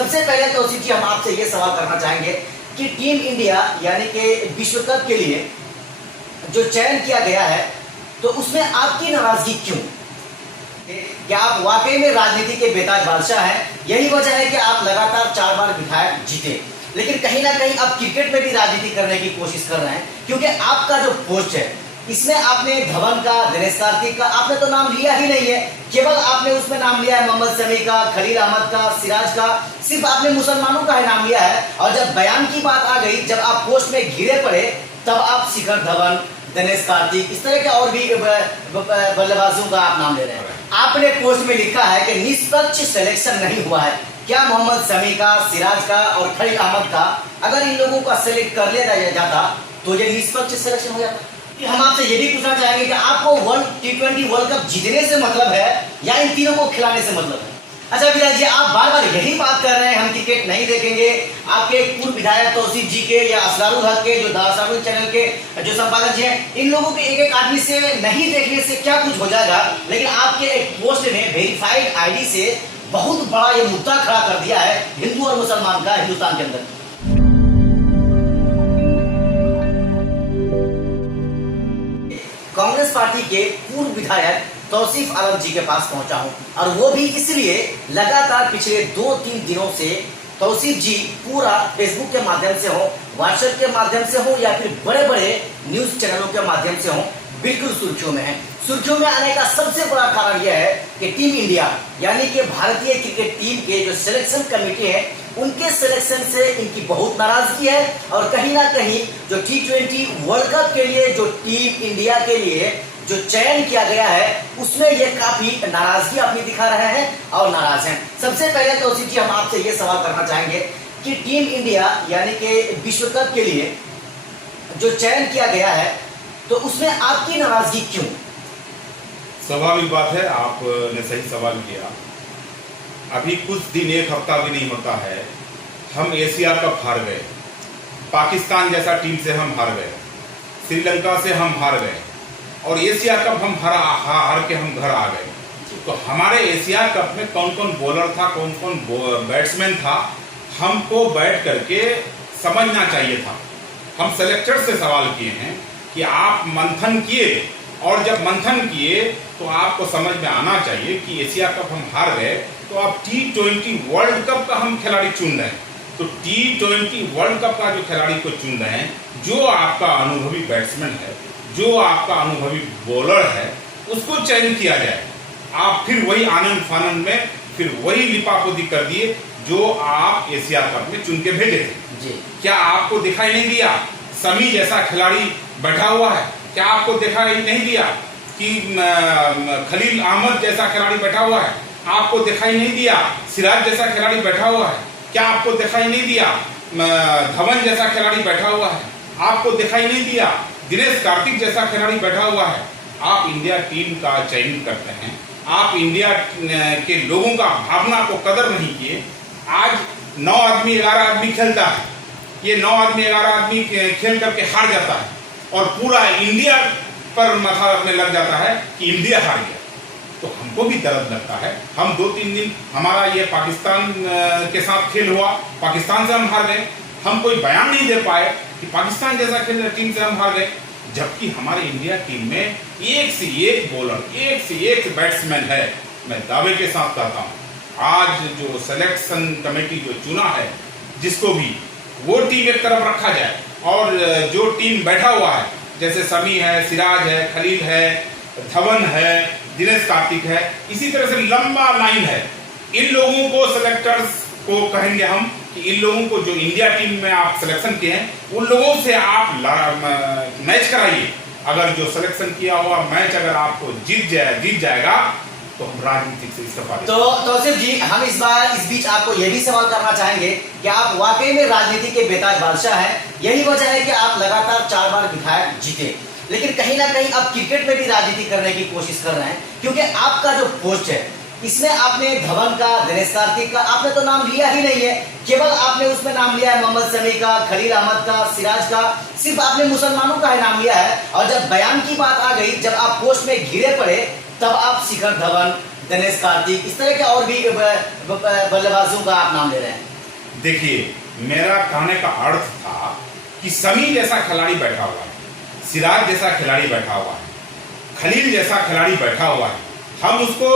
सबसे पहले तौसीफ जी हम आपसे ये सवाल करना चाहेंगे कि टीम इंडिया यानी कि विश्व कप के लिए जो चयन किया गया है तो उसमें आपकी नाराजगी क्यों? क्या आप वाकई में राजनीति के बेताज बादशाह हैं? यही वजह है कि आप लगातार 4 बार विधायक जीते, लेकिन कहीं ना कहीं आप क्रिकेट में भी राजनीति करने की कोशिश कर रहे हैं, क्योंकि आपका जो पोस्ट है इसमें आपने धवन का, दिनेश कार्तिक का आपने तो नाम लिया ही नहीं है। केवल आपने उसमें नाम लिया है मोहम्मद शमी का, खलील अहमद का, सिराज का, सिर्फ आपने मुसलमानों का ही नाम लिया है। और जब बयान की बात आ गई, जब आप पोस्ट में घिरे पड़े, तब आप शिखर धवन, दिनेश कार्तिक, इस तरह के और भी बल्लेबाजों का आप नाम ले रहे हैं। आपने पोस्ट में लिखा है कि निष्पक्ष सिलेक्शन नहीं हुआ है। क्या मोहम्मद शमी का, सिराज का और खलील अहमद का अगर इन लोगों का सेलेक्ट कर लिया जाता तो ये निष्पक्ष सिलेक्शन हो जाता? हम आपसे ये भी पूछना चाहेंगे कि आपको T20 वर्ल्ड कप जीतने से मतलब है या इन तीनों को खिलाने से मतलब है? अच्छा विराज जी, आप बार बार यही बात कर रहे हैं हम क्रिकेट नहीं देखेंगे। आपके पूर्व विधायक तौसीफ जी के या असरारुल हक के, जो दासारुल चैनल के जो संपादक जी हैं, इन लोगों के एक एक आदमी से नहीं देखने से क्या कुछ हो जाएगा, लेकिन आपके एक पोस्ट ने वेरीफाइड आईडी से बहुत बड़ा ये मुद्दा खड़ा कर दिया है हिंदू और मुसलमान का हिंदुस्तान के अंदर। कांग्रेस पार्टी के पूर्व विधायक तौसीफ आलम जी के पास पहुंचा हूं, और वो भी इसलिए लगातार पिछले 2-3 दिनों से तौसीफ जी पूरा फेसबुक के माध्यम से हो, व्हाट्सएप के माध्यम से हो या फिर बड़े बड़े न्यूज चैनलों के माध्यम से हो, बिल्कुल सुर्खियों में है। सुर्खियों में आने का सबसे बड़ा कारण यह है कि टीम इंडिया यानी कि भारतीय क्रिकेट टीम के जो सिलेक्शन कमेटी है, उनके सिलेक्शन से इनकी बहुत नाराजगी है। और कहीं ना कहीं जो T20 वर्ल्ड कप के लिए जो टीम इंडिया के लिए जो चयन किया गया है, उसमें ये काफी नाराजगी अपनी दिखा रहे हैं और नाराज हैं। सबसे पहले तौसीफ जी हम आपसे ये सवाल करना चाहेंगे कि टीम इंडिया यानी कि विश्व कप के लिए जो चयन किया गया है तो उसमें आपकी नाराजगी क्यों? स्वाभाविक बात है, आपने सही सवाल किया। अभी कुछ दिन, एक हफ्ता भी नहीं होता है, हम एशिया कप हार गए। पाकिस्तान जैसा टीम से हम हार गए, श्रीलंका से हम हार गए, और एशिया कप हम हार के हम घर आ गए। तो हमारे एशिया कप में कौन कौन बॉलर था, कौन कौन बैट्समैन था, हमको बैठ करके समझना चाहिए था। हम सेलेक्टर से सवाल किए हैं कि आप मंथन किए, और जब मंथन किए तो आपको समझ में आना चाहिए कि एशिया कप हम हार गए, तो आप T20 वर्ल्ड कप का हम खिलाड़ी चुन रहे हैं। तो T20 वर्ल्ड कप का जो खिलाड़ी को चुन रहे हैं, जो आपका अनुभवी बैट्समैन है, जो आपका अनुभवी बॉलर है, उसको चयन किया जाए। आप फिर वही आनंद फानंद में फिर वही लिपापोती कर दिए जो आप एशिया कप में चुन के भेजे थे जी। क्या आपको दिखाई नहीं दिया शमी जैसा खिलाड़ी बैठा हुआ है? क्या आपको दिखाई नहीं दिया कि खलील अहमद जैसा खिलाड़ी बैठा हुआ है? आपको दिखाई नहीं दिया सिराज जैसा खिलाड़ी बैठा हुआ है? क्या आपको दिखाई नहीं दिया धवन जैसा खिलाड़ी बैठा हुआ है? आपको दिखाई नहीं दिया दिनेश कार्तिक जैसा खिलाड़ी बैठा हुआ है? आप इंडिया टीम का चयन करते हैं, आप इंडिया के लोगों का भावना को कदर नहीं किए। आज 9 आदमी 11 आदमी खेलता है, ये 9 आदमी 11 आदमी खेल करके हार जाता है, और पूरा इंडिया पर माथा रखने लग जाता है कि इंडिया हार गया। तो हमको भी दर्द लगता है। हम 2-3 दिन हमारा ये पाकिस्तान के साथ खेल हुआ, पाकिस्तान से हम हार गए, हम कोई बयान नहीं दे पाए कि पाकिस्तान जैसा खेल टीम से हम हार गए, जबकि हमारे इंडिया टीम में एक से एक बॉलर, एक से एक बैट्समैन है। मैं दावे के साथ कहता हूँ, आज जो सिलेक्शन कमेटी जो चुना है, जिसको भी वो टीम एक तरफ रखा जाए, और जो टीम बैठा हुआ है, जैसे शमी है, सिराज है, खलील है, धवन है, दिनेश कार्तिक है, इसी तरह से लंबा लाइन है। इन लोगों को सिलेक्टर्स को कहेंगे हम कि इन लोगों को जो इंडिया टीम में आप सिलेक्शन किए हैं, उन लोगों से आप मैच कराइए। अगर जो सिलेक्शन किया हुआ मैच अगर आपको जीत जाएगा तो हम राजनीतिक से इस्तीफा देंगे। तो तौसीफ जी, हम इस बीच आपको यह भी सवाल करना चाहेंगे कि आप वाकई में राजनीति के बेताज बादशाह हैं। यही वजह है कि आप लगातार 4 बार विधायक जीते, लेकिन कहीं ना कहीं आप क्रिकेट में भी राजनीति करने की कोशिश कर रहे हैं, क्योंकि आपका जो पोस्ट है इसमें आपने धवन का, दिनेश कार्तिक का आपने तो नाम लिया ही नहीं है। केवल आपने उसमें नाम लिया है मोहम्मद शमी का, खलील अहमद का, सिराज का, सिर्फ आपने मुसलमानों का ही नाम लिया है। और जब बयान की बात आ गई, जब आप पोस्ट में घिरे पड़े, तब आप शिखर धवन, दिनेश कार्तिक, इस तरह के और भी बल्लेबाजों का आप नाम ले रहे हैं। देखिए, मेरा कहने का अर्थ था कि समी जैसा खिलाड़ी बैठा हुआ है, सिराज जैसा खिलाड़ी बैठा हुआ है, खलील जैसा खिलाड़ी बैठा हुआ है। हम उसको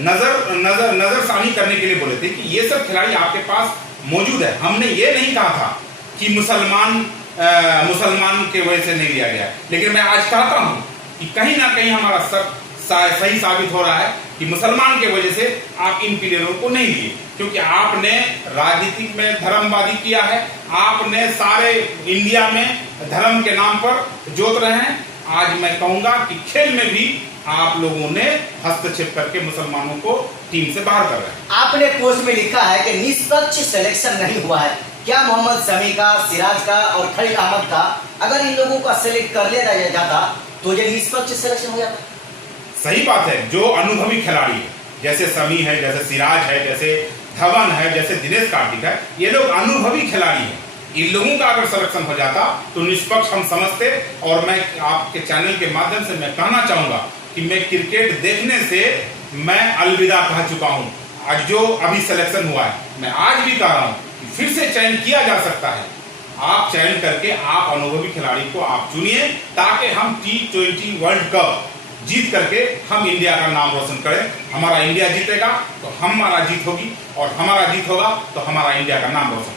नजरसानी करने के लिए बोले थे कि ये सब खिलाड़ी आपके पास मौजूद है। हमने ये नहीं कहा था कि मुसलमान के वजह से नहीं लिया गया। लेकिन मैं आज कहता हूं कि कहीं ना कहीं हमारा सब सही साबित हो रहा है कि मुसलमान के वजह से आप इन प्लेयरों को नहीं लिए, क्योंकि आपने राजनीति में धर्मवादी किया है, आपने सारे इंडिया में धर्म के नाम पर जोत रहे हैं। आज मैं कहूंगा कि खेल में भी आप लोगों ने हस्तक्षेप करके मुसलमानों को टीम से बाहर कर रहे हैं। आपने पोस्ट में लिखा है कि निष्पक्ष सिलेक्शन नहीं हुआ है। क्या मोहम्मद शमी का, सिराज का और खलील अहमद का अगर इन लोगों का सिलेक्ट कर लिया जाता तो ये निष्पक्ष सिलेक्शन हो जाता? सही बात है। जो अनुभवी खिलाड़ी है, जैसे शमी है, जैसे सिराज है, जैसे धवन है, जैसे दिनेश कार्तिक है, ये लोग अनुभवी खिलाड़ी हैं। इन लोगों का अगर सिलेक्शन हो जाता तो निष्पक्ष हम समझते। और मैं आपके चैनल के माध्यम से मैं कहना चाहूंगा कि मैं क्रिकेट देखने से मैं अलविदा कह चुका हूं। आज जो अभी सिलेक्शन हुआ है, मैं आज भी कह रहा हूं कि फिर से चयन किया जा सकता है। आप चयन करके आप अनुभवी खिलाड़ी को आप चुनिए, ताकि हम T20 वर्ल्ड कप जीत करके हम इंडिया का नाम रोशन करें। हमारा इंडिया जीतेगा तो हमारा जीत होगी, और हमारा जीत होगा तो हमारा इंडिया का नाम रोशन होगा।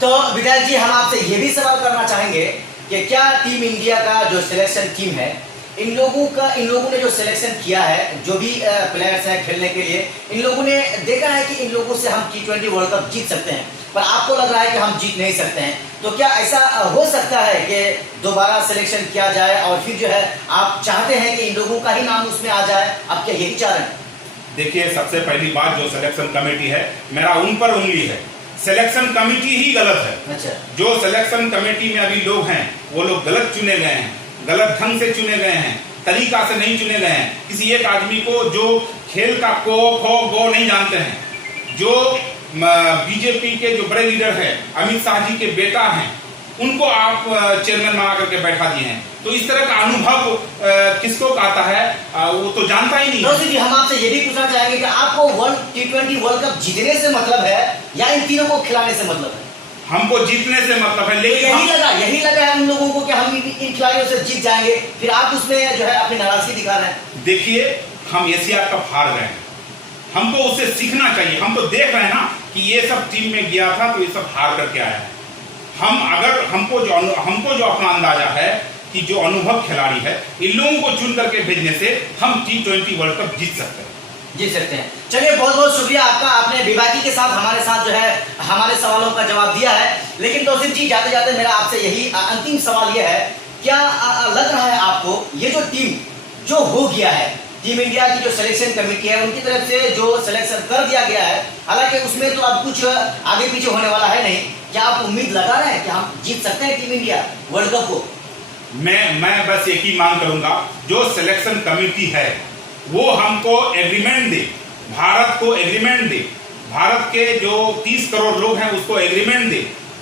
तो विधायक जी, हम आपसे ये भी सवाल करना चाहेंगे कि क्या टीम इंडिया का जो सिलेक्शन टीम है, इन लोगों ने जो सिलेक्शन किया है, जो भी प्लेयर्स हैं खेलने के लिए, इन लोगों ने देखा है कि इन लोगों से हम T20 वर्ल्ड कप जीत सकते हैं, पर आपको लग रहा है कि हम जीत नहीं सकते हैं। तो क्या ऐसा हो सकता है कि दोबारा सिलेक्शन किया जाए और फिर जो है आप चाहते हैं कि इन लोगों का ही नाम उसमें आ जाए? आप क्या यही चाह रहे हैं? देखिए, सबसे पहली बात, जो सिलेक्शन कमेटी है, मेरा उन पर उंगली है। सिलेक्शन कमेटी ही गलत है। अच्छा। जो सिलेक्शन कमेटी में अभी लोग हैं, वो लोग गलत चुने गए हैं, गलत ढंग से चुने गए हैं, तरीका से नहीं चुने गए हैं। किसी एक आदमी को जो खेल का को खो गो नहीं जानते हैं, जो बीजेपी के जो बड़े लीडर हैं, अमित शाह जी के बेटा हैं, उनको आप चेयरमैन बना करके बैठा दिए हैं। तो इस तरह का अनुभव किसको कहता है, वो तो जानता ही नहीं। जी, हम आपसे ये भी पूछना चाहेंगे कि आपको T20 वर्ल्ड कप जीतने से मतलब है या इन तीनों को खिलाने से मतलब है? हमको जीतने से मतलब है। लेकिन यही लगा है उन लोगों को कि हम इन खिलाड़ियों से जीत जाएंगे, फिर आप उसमें जो है अपनी नाराजगी दिखा रहे हैं। देखिए, हम एशिया कप हार गए हैं, हमको उससे सीखना चाहिए। हम तो देख रहे हैं ना कि ये सब टीम में गया था तो ये सब हार करके आया है। हमको जो अपना अंदाजा है कि जो अनुभव खिलाड़ी है, इन लोगों को चुन करके भेजने से हम T20 वर्ल्ड कप जीत सकते हैं। चलिए, बहुत बहुत शुक्रिया आपका। आपने विभागी के साथ हमारे साथ जो है हमारे सवालों का जवाब दिया है। लेकिन तौसीफ जी, जाते जाते मेरा आपसे यही अंतिम सवाल यह है, क्या लग रहा है आपको ये जो टीम जो हो गया है, टीम इंडिया की जो सिलेक्शन कमेटी है, उनकी तरफ से जो सिलेक्शन कर दिया गया है, हालांकि उसमें तो अब कुछ आगे पीछे होने वाला है नहीं, क्या आप उम्मीद लगा रहे हैं कि हम जीत सकते हैं टीम इंडिया वर्ल्ड कप को? मैं बस एक ही मांग करूंगा, जो सिलेक्शन कमेटी है वो हमको एग्रीमेंट दे, भारत को एग्रीमेंट दे, भारत के जो 30 करोड़ लोग हैं उसको एग्रीमेंट दे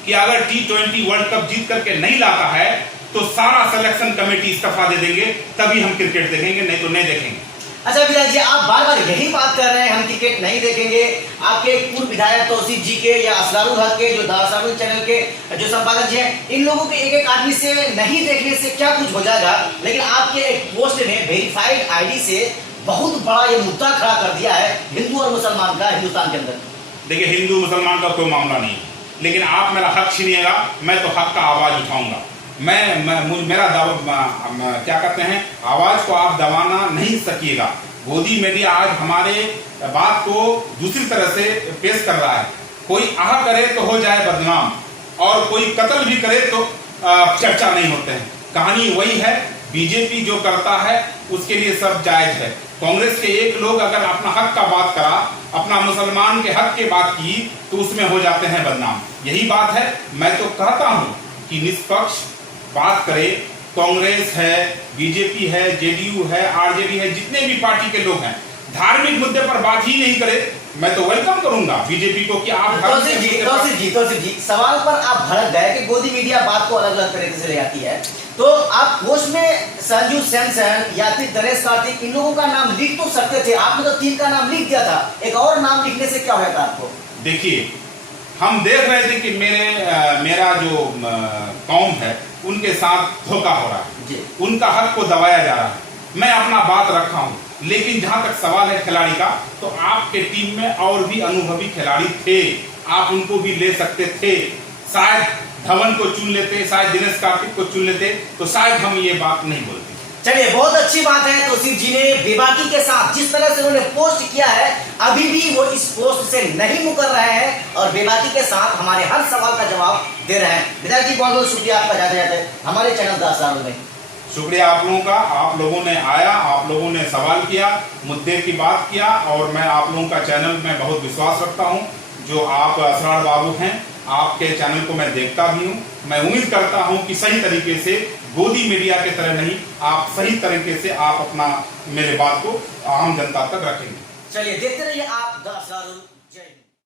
कि अगर T20 वर्ल्ड कप जीत करके नहीं लाता है तो सारा सिलेक्शन कमेटी इस्तीफा दे देंगे, तभी हम क्रिकेट देखेंगे, नहीं तो नहीं देखेंगे। अच्छा विधायक जी, आप बार बार यही बात कर रहे हैं, हम क्रिकेट नहीं देखेंगे। आपके पूर्व विधायक तौसीफ जी के या असरारुल हक के, जो दासारुल चैनल के जो संपादक जी हैं, इन लोगों के एक एक आदमी से नहीं देखने से क्या कुछ हो जाएगा, लेकिन आपके एक पोस्ट में वेरीफाइड आईडी से बहुत बड़ा ये मुद्दा खड़ा कर दिया है हिंदू और मुसलमान का हिंदुस्तान के अंदर। देखिए, हिंदू मुसलमान का कोई मामला नहीं, लेकिन आप मेरा हक छीनिएगा, मैं तो हक का आवाज उठाऊंगा। मेरा क्या कहते हैं, आवाज को आप दबाना नहीं सकिएगा। गोदी मीडिया आज हमारे बात को दूसरी तरह से पेश कर रहा है। कोई आह करे तो हो जाए बदनाम, और कोई कत्ल भी करे तो चर्चा नहीं होते हैं। कहानी वही है, बीजेपी जो करता है उसके लिए सब जायज है। कांग्रेस के एक लोग अगर अपना हक का बात करा, अपना मुसलमान के हक की बात की, तो उसमें हो जाते हैं बदनाम। यही बात है। मैं तो कहता हूं कि निष्पक्ष बात करे। कांग्रेस है, बीजेपी है, जेडीयू है, आरजेडी है, जितने भी पार्टी के लोग हैं, धार्मिक मुद्दे पर बात ही नहीं करे, मैं तो वेलकम करूंगा बीजेपी को कि आप तौसीफ जी, सवाल पर आप भड़क गए कि गोदी मीडिया बात को अलग अलग तरीके से ले आती है, तो आप पोस्ट में संजू सैमसन या फिर दिनेश कार्तिक, इन लोगों का नाम लिख तो सकते थे। आपने तो 3 का नाम लिख दिया था, एक और नाम लिखने से क्या होता आपको? देखिए, हम देख रहे थे कि मेरा जो कौम है उनके साथ धोखा हो रहा है, उनका हक को दबाया जा रहा है। मैं अपना बात रखा हूं, लेकिन जहां तक सवाल है खिलाड़ी का, तो आपके टीम में और भी अनुभवी खिलाड़ी थे, आप उनको भी ले सकते थे। शायद धवन को चुन लेते, शायद दिनेश कार्तिक को चुन लेते, तो शायद हम ये बात नहीं बोलते। चलिए, बहुत अच्छी बात है। तो शिव जी ने बेबाकी के साथ जिस तरह से उन्होंने पोस्ट किया है, अभी भी वो इस पोस्ट से नहीं मुकर रहे हैं और बेबाकी के साथ हमारे हर सवाल का जवाब दे रहे हैं। विधायक जी, बहुत बहुत शुक्रिया आपका जाते जाते हमारे चैनल 10 साल में। शुक्रिया आप लोगों का, आप लोगों ने आया, आप लोगों ने सवाल किया, मुद्दे की बात किया, और मैं आप लोगों का चैनल में बहुत विश्वास रखता हूं। जो आप असरार बाबू हैं, आपके चैनल को मैं देखता भी हूं। मैं उम्मीद करता हूं कि सही तरीके से, गोदी मीडिया के तरह नहीं, आप सही तरीके से आप अपना मेरे बात को आम जनता तक रखेंगे। चलिए, देखते रहिए आप 10 साल।